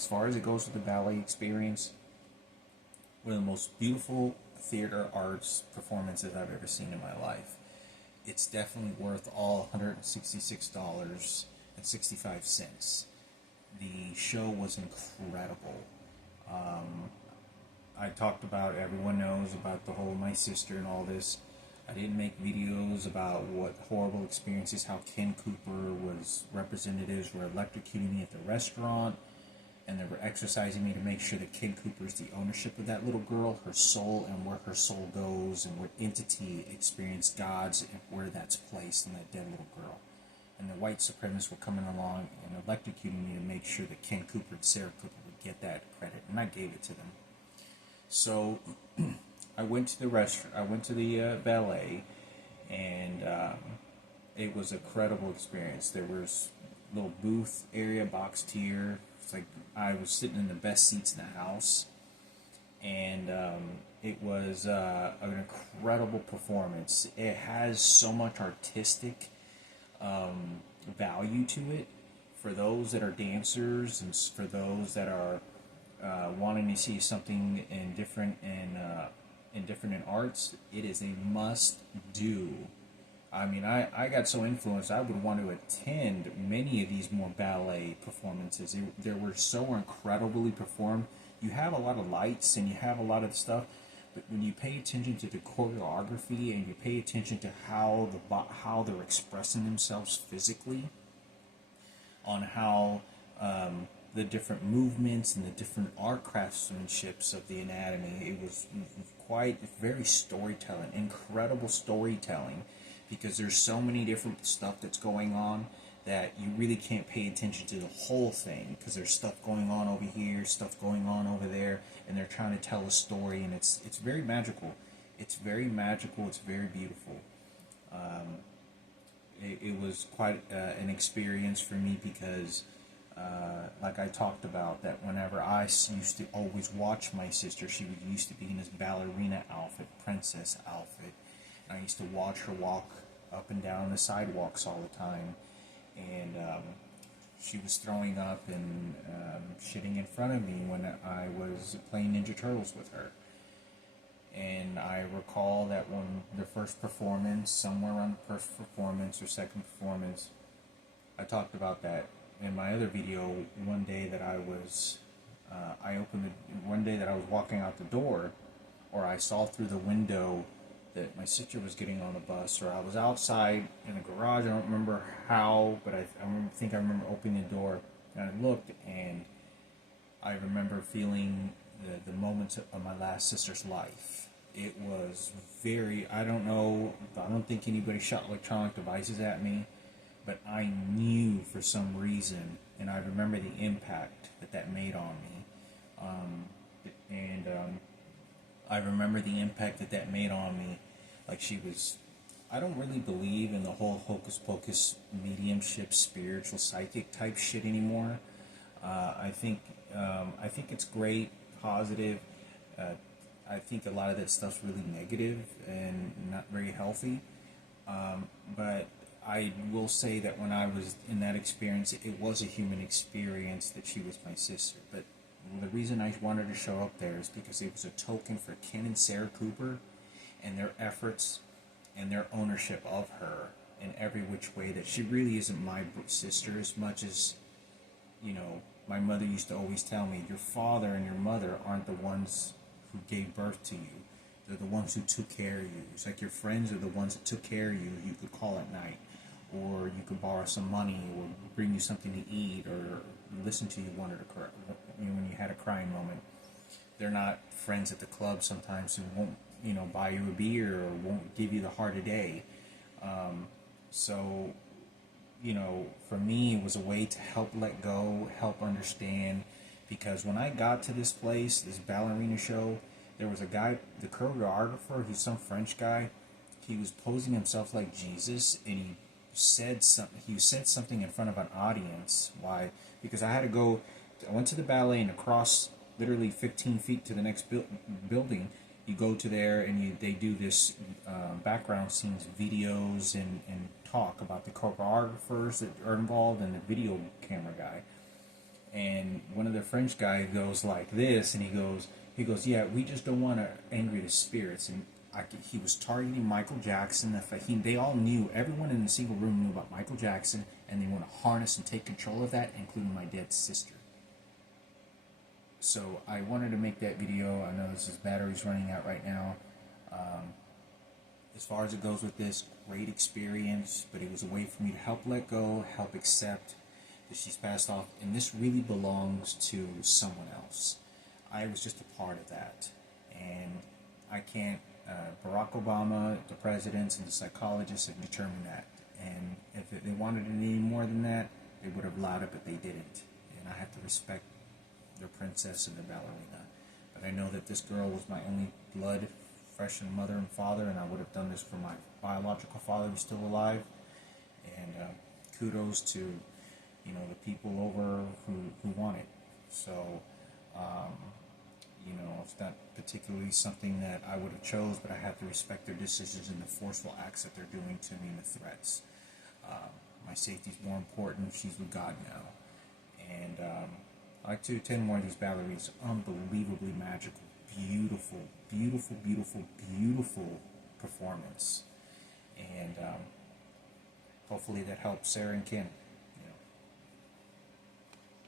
as far as it goes with the ballet experience, one of the most beautiful theater arts performances I've ever seen in my life. It's definitely worth all $166.65. The show was incredible. I talked about, everyone knows about the whole my sister and all this. I didn't make videos about what horrible experiences, how Ken Cooper was representatives were electrocuting me at the restaurant, and they were exercising me to make sure that Ken Cooper is the ownership of that little girl, her soul, and where her soul goes, and what entity experienced God's, and where that's placed in that dead little girl. And the white supremacists were coming along and electrocuting me to make sure that Ken Cooper and Sarah Cooper would get that credit, and I gave it to them. So I went to the restaurant. I went to the ballet, and it was a credible experience. There was a little booth area, box tier. It's like I was sitting in the best seats in the house, and it was an incredible performance. It has so much artistic value to it for those that are dancers and for those that are wanting to see something in different in arts. It is a must do. I mean, I got so influenced, I would want to attend many of these more ballet performances. They were so incredibly performed. You have a lot of lights and you have a lot of stuff, but when you pay attention to the choreography and you pay attention to how they're expressing themselves physically, on how the different movements and the different art craftsmanships of the anatomy, it was quite very storytelling, incredible storytelling, because there's so many different stuff that's going on that you really can't pay attention to the whole thing, because there's stuff going on over here, stuff going on over there, and they're trying to tell a story, and it's very magical. It's very magical. It's very beautiful. It was quite an experience for me because, like I talked about, that whenever I used to always watch my sister, she used to be in this ballerina outfit, princess outfit. And I used to watch her walk up and down the sidewalks all the time. And she was throwing up and shitting in front of me when I was playing Ninja Turtles with her. And I recall that when the first performance, somewhere around the first performance or second performance, I talked about that in my other video. One day that one day that I was walking out the door, or I saw through the window that my sister was getting on the bus, or I was outside in the garage. I don't remember how, but I remember opening the door, and I looked, and I remember feeling the moments of my last sister's life. It was I don't think anybody shot electronic devices at me, but I knew for some reason, and I remember the impact that made on me. I remember the impact that made on me. Like, I don't really believe in the whole hocus pocus mediumship, spiritual, psychic type shit anymore. I think it's great, positive. I think a lot of that stuff's really negative and not very healthy. But I will say that when I was in that experience, it was a human experience that she was my sister. But the reason I wanted to show up there is because it was a token for Ken and Sarah Cooper and their efforts and their ownership of her in every which way, that she really isn't my sister as much as, my mother used to always tell me, your father and your mother aren't the ones who gave birth to you. They're the ones who took care of you. It's like your friends are the ones that took care of you. You could call at night, or you could borrow some money, or bring you something to eat, or listen to you when you had a crying moment. They're not friends at the club sometimes who won't, buy you a beer or won't give you the heart a day. So, for me, it was a way to help let go, help understand. Because when I got to this place, this ballerina show, there was a guy, the choreographer, he's some French guy. He was posing himself like Jesus, and he said something in front of an audience. Why? Because I went to the ballet, and across literally 15 feet to the next building, you go to there, and they do this background scenes, videos, and talk about the choreographers that are involved and the video camera guy. And one of the French guy goes like this, and he goes, yeah, we just don't want to angry the spirits. And he was targeting Michael Jackson. They all knew, everyone in the single room knew about Michael Jackson, and they want to harness and take control of that, including my dead sister. So I wanted to make that video. I know this is batteries running out right now. As far as it goes with this, great experience, but it was a way for me to help let go, help accept that she's passed off, and this really belongs to someone else. I was just a part of that, and I can't. Barack Obama, the presidents, and the psychologists have determined that, and if they wanted it any more than that, they would have allowed it, but they didn't, and I have to respect their princess and their ballerina. But I know that this girl was my only blood, fresh in mother and father, and I would have done this for my biological father who's still alive. And kudos to the people over who want it. So it's not particularly something that I would have chose, but I have to respect their decisions and the forceful acts that they're doing to me and the threats. My safety is more important. She's with God now, and I like to attend more of these ballerinas. Unbelievably magical, beautiful, beautiful, beautiful, beautiful performance, and hopefully that helps Sarah and Ken.